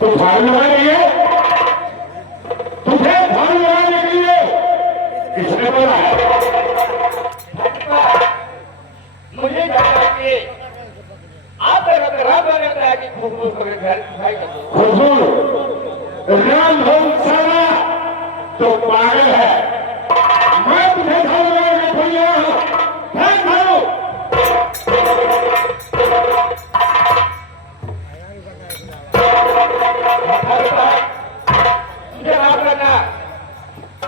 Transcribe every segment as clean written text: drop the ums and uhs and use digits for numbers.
तो झाड़ू लगा रही है, तुझे झाड़ू लगाने के लिए किसने बोला है? मुझे चाहिए आप राम लगता है कि खुशबू खुशबू राम सारा तो पागल है। मैं तुझे झाड़ू लगाने खोल लिया हूं, झाड़ू मुझे माफ करना,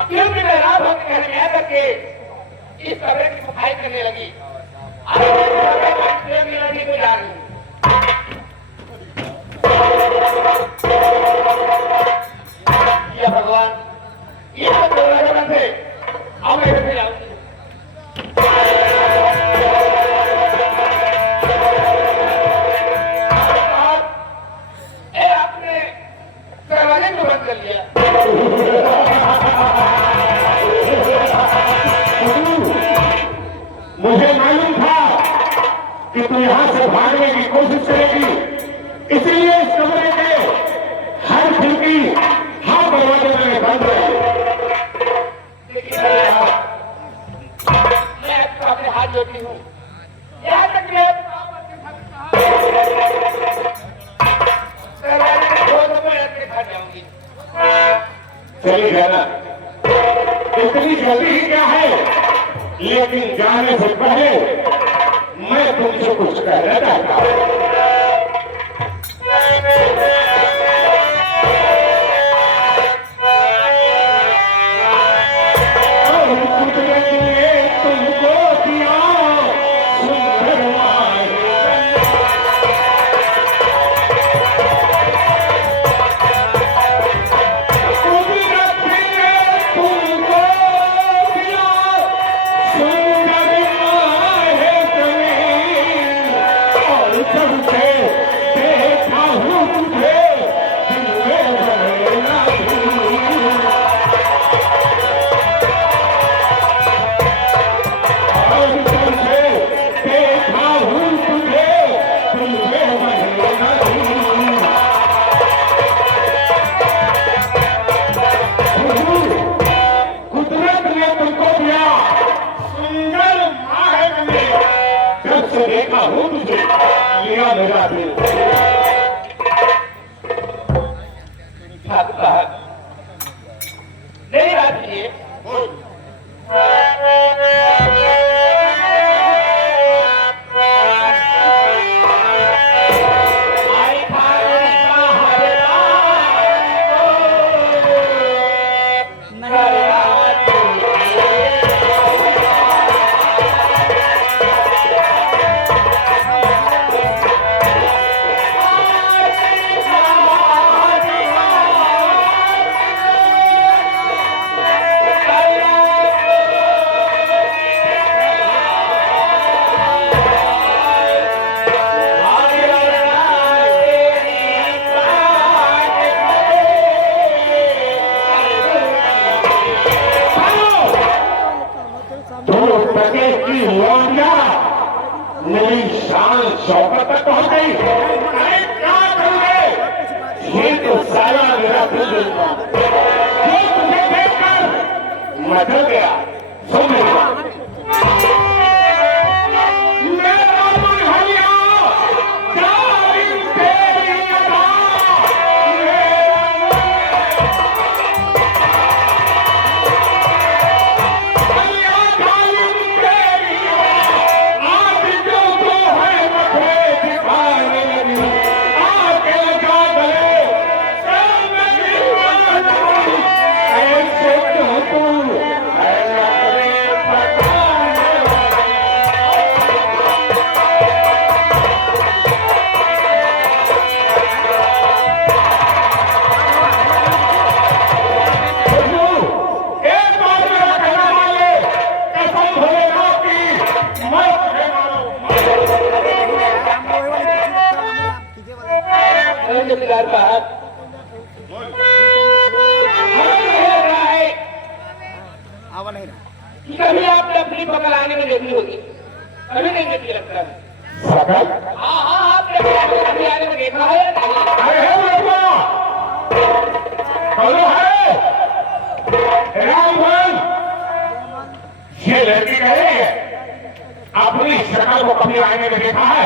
क्योंकि मैं राम भक्त कहने में आकर के इस कमरे की सफाई करने लगी। लड़ने को जा रही हूँ। या भगवान, ये सब तो थे, अब मैं इधर से जाऊंगी। आपने दरवाजे को बंद कर लिया। मुझे मालूम था कि तू यहां से भागने की कोशिश करेगी, इसलिए इस कमरे के हर खिड़की हर दरवाजे में बंद रही। मैं अपने हाथ जोड़ती हूँ, यहाँ तक कि चली जाना, इतनी जल्दी ही क्या है? लेकिन जाने से पहले मैं तुमसे कुछ कहना चाहता हूं। तुमको दिया सुंदर देखा हूं तुझे लिया मेरा दिल। नहीं आती है। मेरी शान शौकत तक पहुंच गई। अरे क्या करोगे? ये तो सारा मेरा दिल ये तुझे देखकर मचल गया। सुन जमींदार साहब, कभी आपने अपनी पकड़ आने में देखी होगी, कभी नहीं देखी लगता है। हाँ हाँ, आपने कभी आने में देखा है? अरे अपनी शक्ल को कभी आईने में देखा है?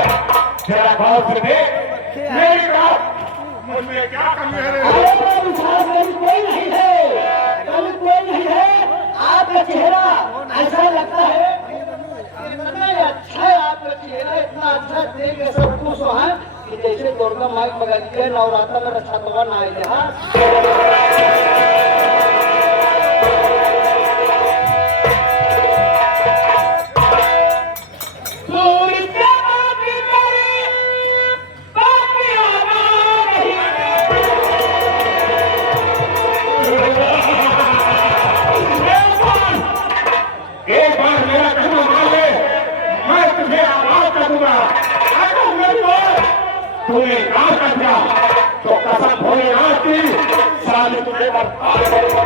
जरा गौर से देख मेरी तरफ। मुझमें क्या कमी है? कोई नहीं है, कल कोई नहीं है। आपका चेहरा ऐसा लगता है इतना अच्छा है, आपका चेहरा इतना अच्छा देख के सब खुश हो है कि जैसे दुर्गा माई बगल के नवरात्र में रक्षा भगवान आए एक बार मेरा कहना मान ले, मैं तुझे आभार कर दूंगा। अगर मेरी बात तूने ना कर दिया तो कसम भोलेनाथ की साली तुझे बर्बाद कर दूंगा।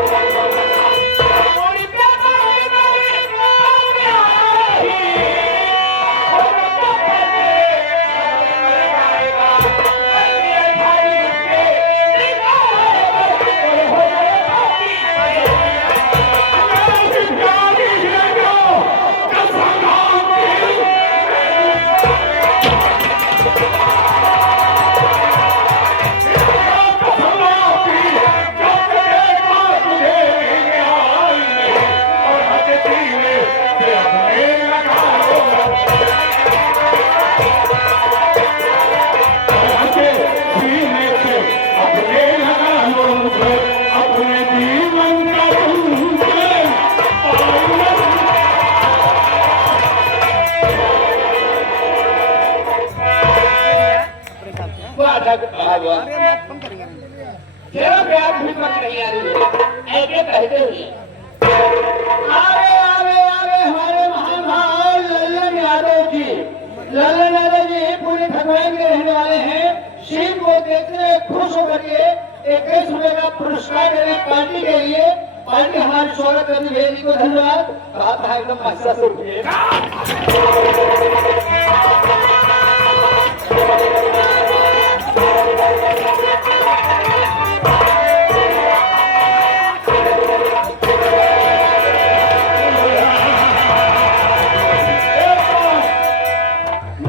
जरा प्यार भी मत नहीं आ रही है ऐसे कहते हुए आवे हमारे महान भाई लल्लन यादव जी। लल्लन यादव जी पूरे भगवान के रहने वाले हैं। शिव को देखते खुश होकर के 21 रुपए का पुरस्कार देने पार्टी के लिए पार्टी हमारे स्वागत करने भेजी को धन्यवाद। कहा था एकदम अच्छा से रुपये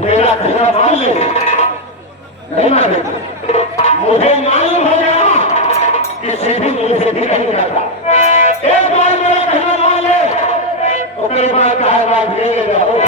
मेरा कहना मान ले, नहीं माने मुझे मालूम हो गया कि सीधी मुझे भी नहीं जाता। एक बार मेरा कहना मान ले तो कई बार कहा बात ले जाओ।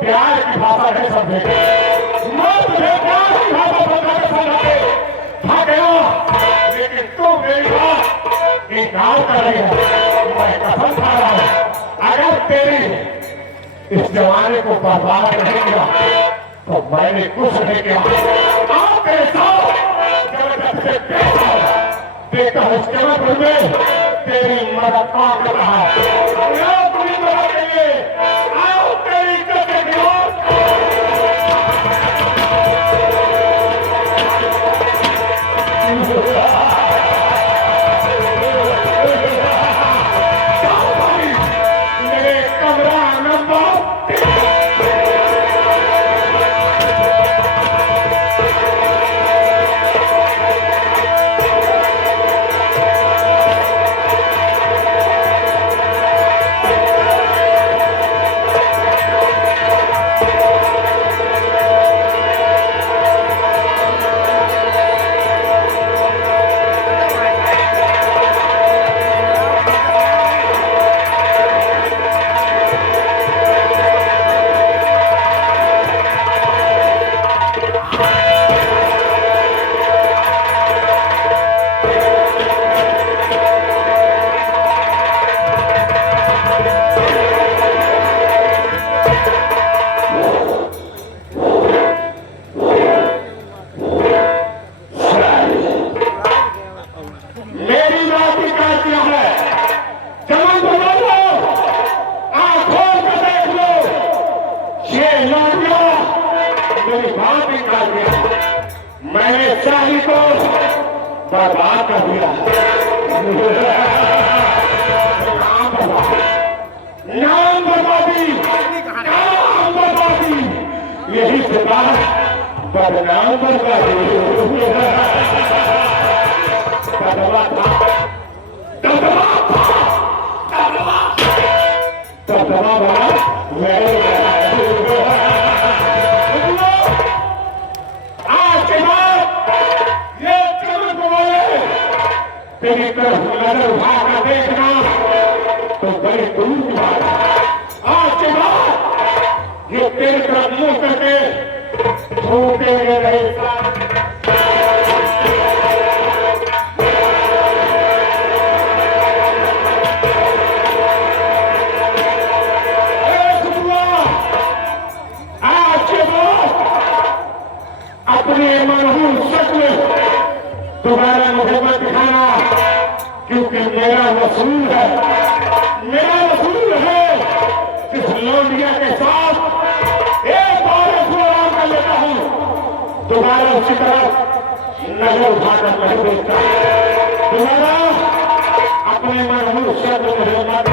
प्यार की भाषा है समझे। मैं तुझे प्यार की भाषा बताकर समझाते था गया, लेकिन तू मेरी बात इनकार कर रही है। मैं कसम खा रहा हूं, अगर तेरी इस जमाने को बर्बाद नहीं किया तो मैंने कुछ नहीं किया। आप मेरे साथ जब से देखता हूं इस जगत में तेरी मदद कौन कर रहा है। पूरी मदद के लिए आओ तेरी इज्जत के खिलाफ। मेरे कमरा नंबर मैंने शाही को बर्बाद कर दिया। नाम बर्बादी, नाम बर्बादी, यही से बात बदनाम बर्बादी। दबदबा था, दबदबा था, दबदबा बना मेरे तेरी तरफ नजर उठाकर देखना तो बड़ी दूर की बात है। आज के बाद ये तेरी तरफ मुंह करके छूटेंगे नहीं। आज के बाद अपने मनहूस शक्ल दोबारा मुझे मत दिखाना, क्योंकि मेरा वसूल है, मेरा वसूल है। इस लौंडिया के साथ एक और आराम कर लेता हूं, दोबारा उसी तरफ नजर उठाकर नहीं देखता। दोबारा अपने मनहूस शब्द मुझे मत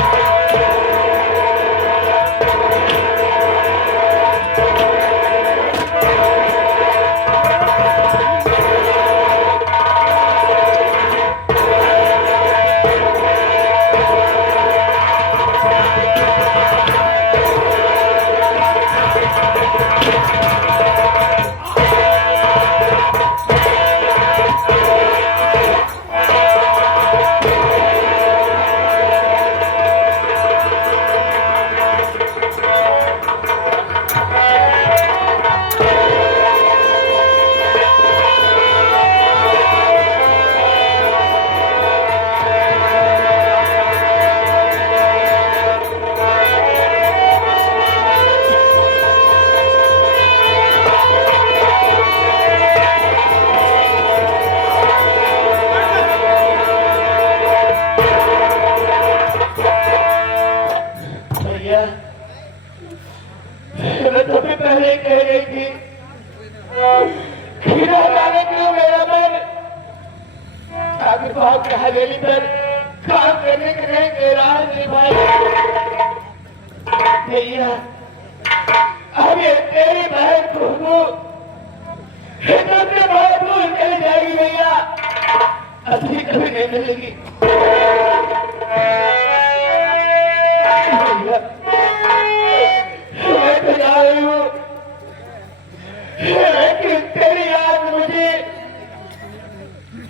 पहले कह गई थी खीरा लाने के लिए मेरा मन ठाकुर साहब की हवेली पर काम करने के लिए मेरा नहीं भाई भैया। अब ये तेरी बहन खुशबू हिम्मत से बहुत दूर चली जाएगी भैया, अभी कभी नहीं मिलेगी भैया। मैं तो जा रही हूँ, लेकिन तेरी याद मुझे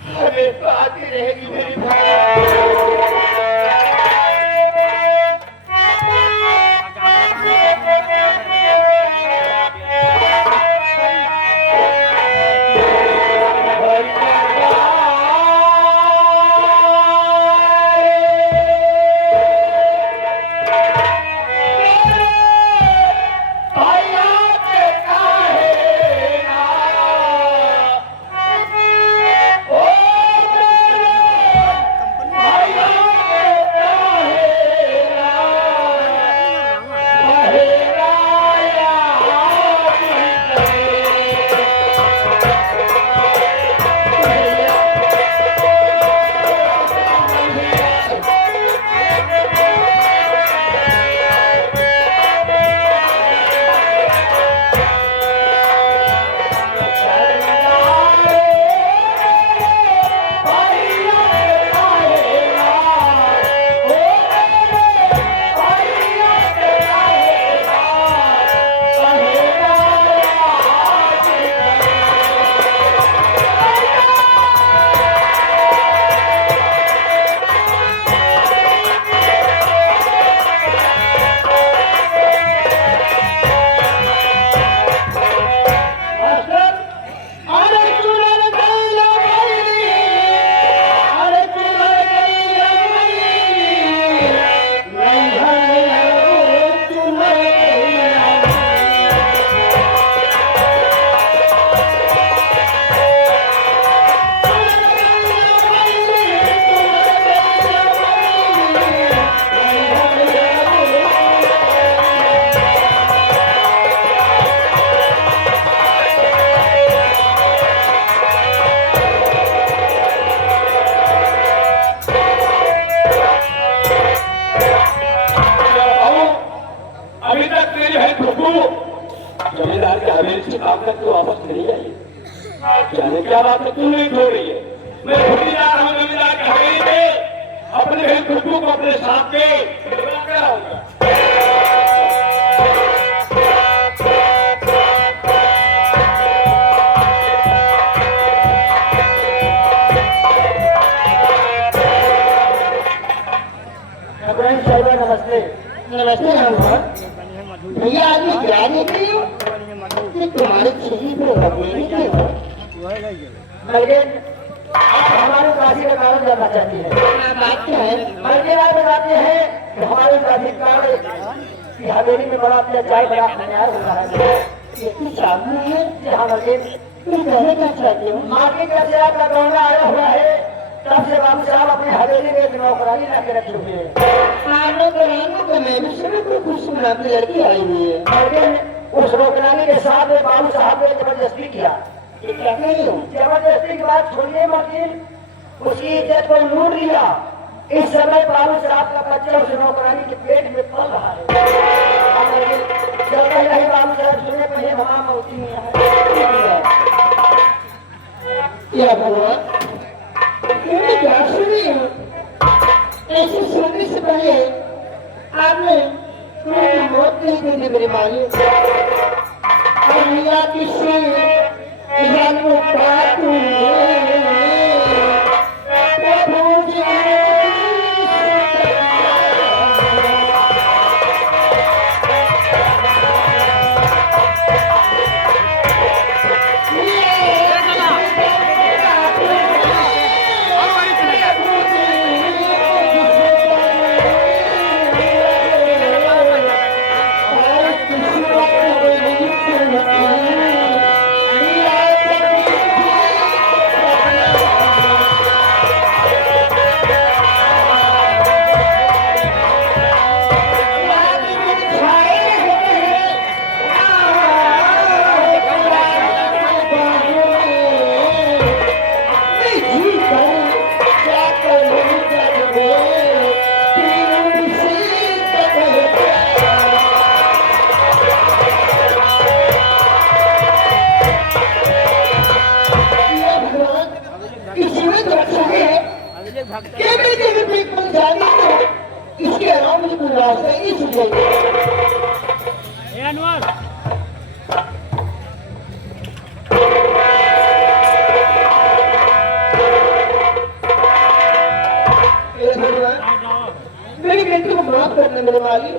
हमेशा आती रहेगी मेरी भाई। जाने क्या बात है, तू नहीं छोड़ रही है। मैं खुद ही जा रहा हूँ जमींदार की हवेली पे, अपने बहन खुशबू को अपने साथ के बुला कर आऊंगा। नमस्ते। नमस्ते भैया, आज मैं क्या देख रही हूँ कि तुम्हारे चेहरे पे हवेली क्यों है? मलकिन, आप हमारे काशी का कारण जानना चाहती है। बात क्या है? मलकिन, आप बताते हैं कि हमारे काशी का की हवेली में बड़ा अत्याचार, बड़ा अन्याय हो रहा है। इतनी सामने है जहाँ मलकिन तुम कहने क्या चाहती हो? मार्केट का से आपका गौना आया हुआ है, तब से बाबू साहब अपनी हवेली में एक नौकरानी ला के रखे हुए हैं। नौकरानी तो मैं भी सुना, कोई कुछ सुना अपनी लड़की आई हुई है। लेकिन उस नौकरानी के साथ बाबू साहब ने जबरदस्ती किया। क्या कह रही हो? जबरदस्ती की बात छोड़िए मलकिन, उसकी इज्जत को लूट लिया। इस समय बाबू साहब का बच्चा उस नौकरानी के पेट में पल रहा है। जब नहीं बाबू साहब सुने पहले हमारा मौती में आया। या भगवान, मैंने क्या सुनी है? ऐसे सुनने से पहले आपने मेरी मौत नहीं कर दी मेरी माली। और मिला किसी जानो पातू इसके अलावा मुझे कोई रास्ता ही नहीं सूझेगा। मेरी बेटी को माफ करने मेरे वाली।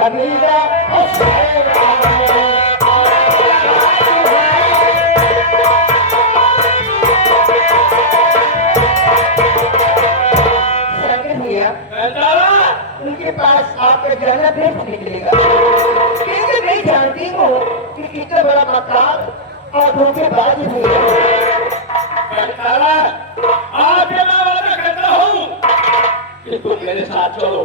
हमीदा उनके पास आपका जाना फिर निकलेगा, क्योंकि मैं जानती हूँ कि कितना बड़ा मकान और धोखेबाज भी है। आज मैं वादा करता हूँ कि तुम मेरे साथ चलो।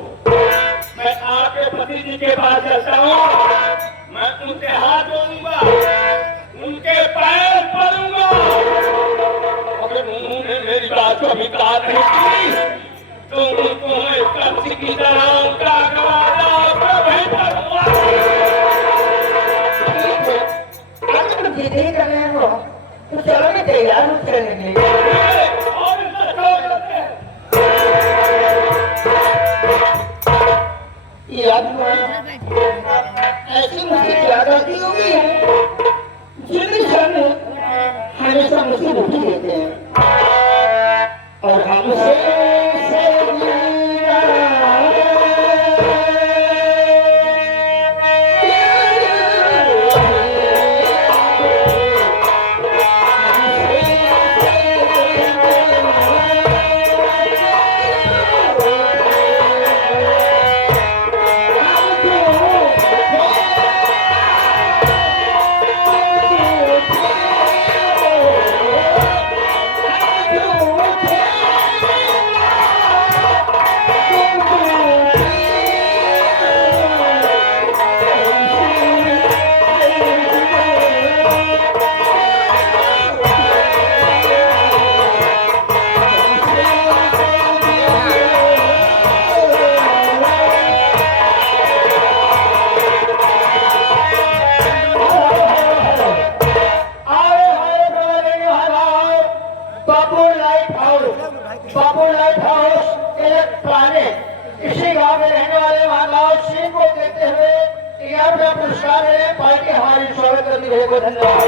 मैं आपके पति जी के पास चलता हूँ, मैं उनके हाथ जोड़ूंगा, उनके पैर पड़ूंगा। अगर उन्होंने मेरी बात को स्वीकार नहीं की तो उनको मैं कब्ज की तरह उनका गवारा वहीं करूंगा। ठीक है, अगर तुम जिद ही कर रहे हो तो चलो मैं तैयार हूँ चलने के लिए। और इतना छोड़ देते हैं। याद हुआ ऐसी मुझे याद आती होगी जिनके सामने हमेशा मुसीबत ही देते हैं और हमसे बाबू लाइट हाउस इलेक्ट्रॉनिक इसी गांव में रहने वाले महाराज सिंह को देखते हुए 11वां पुरस्कार है। पार्टी हमारी स्वागत करती रहेगी। धन्यवाद।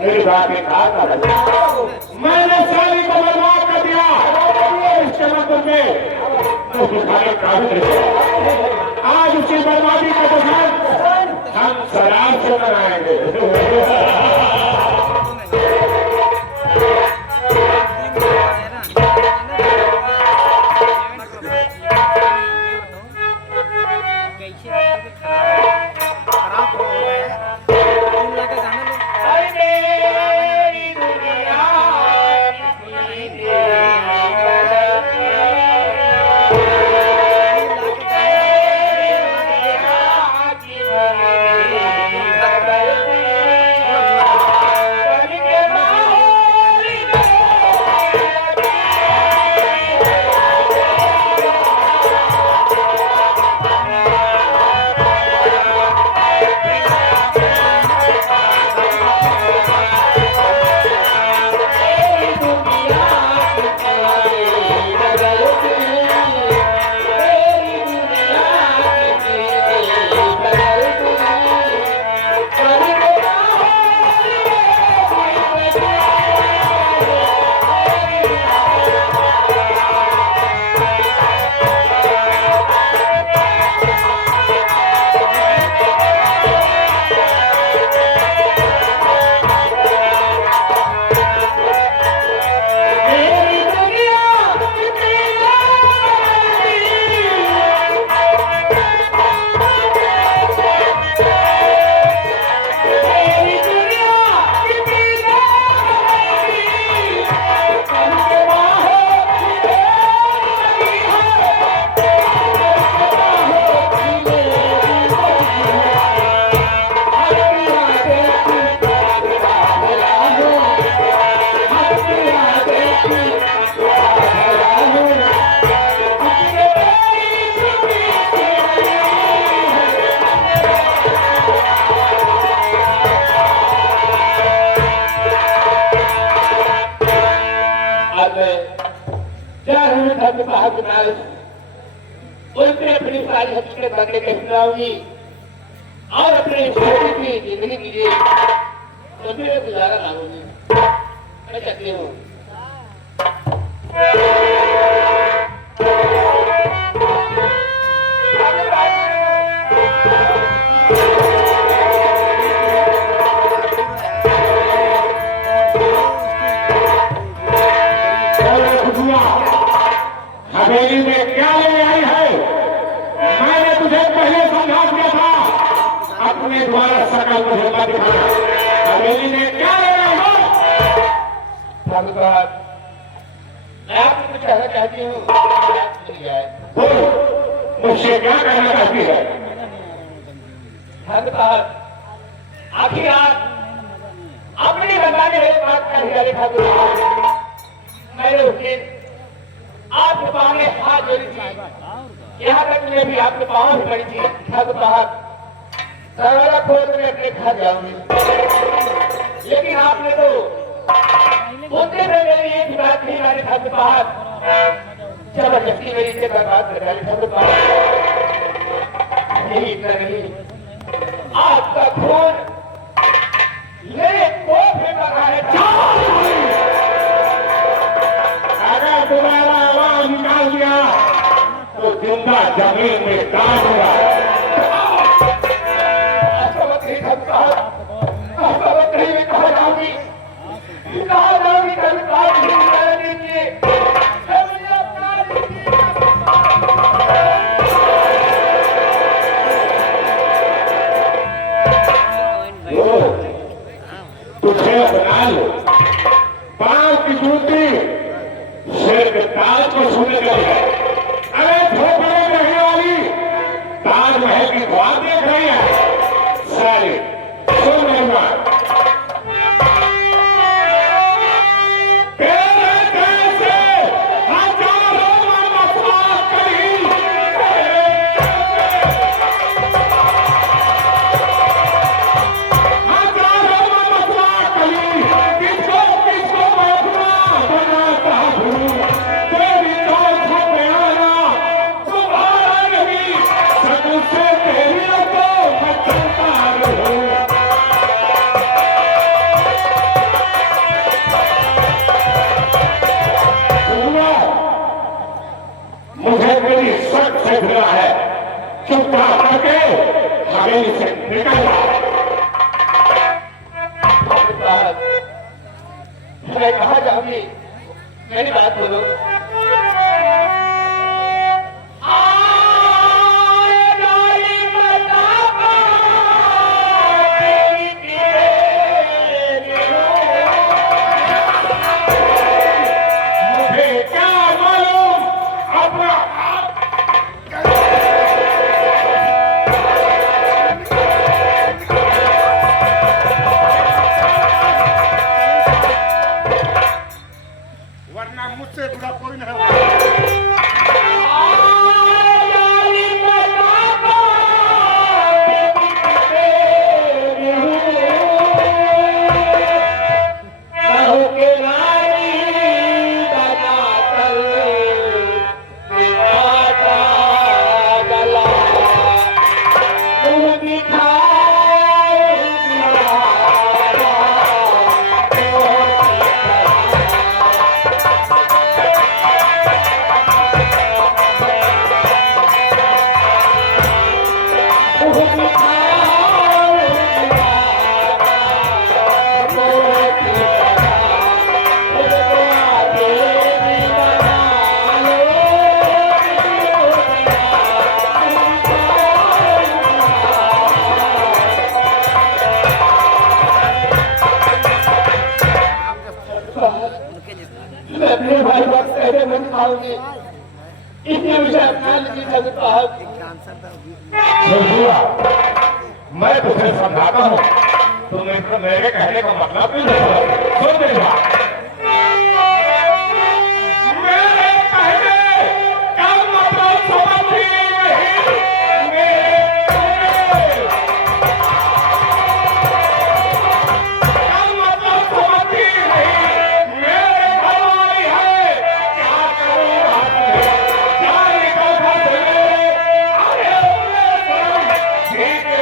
मेरी बात एक मैंने साली को बर्बाद कर दिया इसके मतलब में तो सुखाने काबिल आज उसकी बर्बादी का दुकान हम शराब से बनाएंगे। उनसे अपनी सारी हकीकत बंदे के सुनाऊंगी और अपने छोटी की जिंदगी कीजिए, तो फिर गुजारा ना होगी। मैं कहती हूँ हवेली में क्या ले आई है? मैंने तुझे पहले समझा दिया था, अपने द्वारा सकल मुझे मत दिखाना। हवेली में क्या ले आई हो? ठाकुर साहब, मैं आपको कुछ कहना चाहती हूँ। मुझसे क्या कहना चाहती है? ठाकुर साहब, आखिर आप अपनी बंदा ने एक बात कह दिया। ठाकुर साहब, मैंने उस दिन आपके सामने हाथ जोड़ी थी, यहाँ तक मैं भी आपके पाँव में पड़ी थी। ठाकुर साहब, दरवाजा खोल कर मैं अपने घर जाऊंगी, लेकिन आपने तो बोलते हुए मेरी एक बात नहीं मानी। ठाकुर साहब, जबरदस्ती मेरी इज्जत बर्बाद कर डाली। ठाकुर साहब, यही इतना नहीं, आपका खून मेरे कोख में बहा है। अगर तुम्हारा आवाज निकाल दिया तो जिंदा जमीन में काट होगा। ऐसा मत नहीं ठाकुर साहब, ऐसा मत नहीं। मैं कहा जाऊंगी, कहा जाऊंगी, कभी बात नहीं निकाल दीजिए। तुझे बना लो, पांव की जूती शेर के ताज को छूने गई है। अरे झोपड़े में रहने वाली ताजमहल की ख्वाब देख रही है। सारी सुन रही बात, तेरे जैसे हजारों मसला करी, हजारों मसला करी, किसको किसको मैं अपना बनाता हूँ। तेरी दौड़ में आना तुम्हारा नहीं, सगुन से तेरी को मैं चलता रहूं। मुझे मेरी शक से भिड़ा है, चुपचाप करके हवेली से निकल जा। ठाकुर साहब, मैं कहा जाऊंगी, मेरी बात बोलो। मुझे क्या मालूम, अपना वरना मुझसे बुरा कोई नहीं होगा। मैं अपने भाई वक्त ऐसे मन खाऊंगी, इसलिए मुझे अपना लीजिए। ठाकुर साहब, मैं तुझे समझाता हूँ, तुम्हें मेरे कहने का मतलब नहीं समझा। सुन मेरी बात, मेरे कहने का मतलब समझी नहीं। मेरे कहने का मतलब समझी नहीं। मेरे घर वाली है, क्या करूँ क्या निकल ठीक है।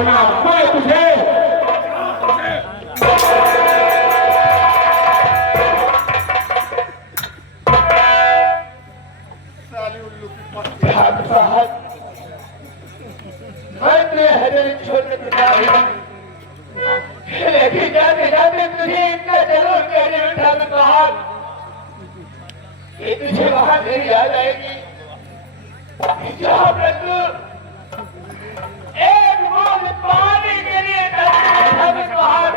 वरना मैं तुझे भाग साहब, मैं तुझे हज़ारी छोड़ने को जा रही हूँ, लेकिन जाते जाते तुझे इतना जरूर कहने में ठाकुर साहब कि तुझे वहां मेरी याद आएगी जहां पर तू एक बूंद पानी के लिए ठाकुर साहब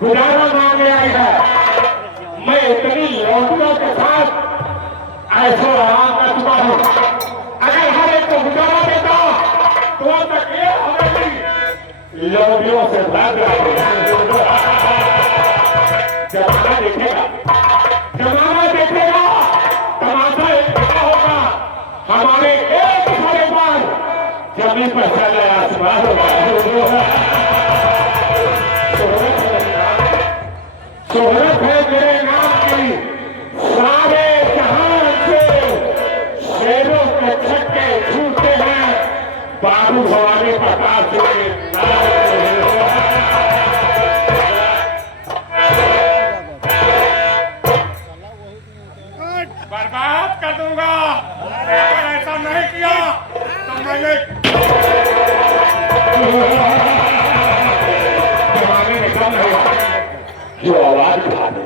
गुजारा मांगे आई है। मैं इतनी लौटियों के साथ ऐसा आराम कर चुका हूँ। अगर हर एक को गुजारा देता तो तक ये हमें लौटियों से भाग रहा है। जमाना देखेगा, जमाना देखेगा, तमाशा ऐसा होगा हमारे एक सारे बार जमीन पर चल रहा आसमान होगा। शोहरत है मेरे नाम की, सारे जहां से शेरों के छक्के छूटते हैं बाबू भवानी प्रकाश जी के नाम बर्बाद कर दूंगा। अगर ऐसा नहीं किया तो मैं ये जमाने में कम है जो आवाज उठा दे।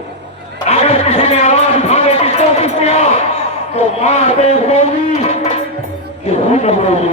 अगर किसी ने आवाज उठाने की कोशिश किया तो मार दे गोली कि हूं न बोली।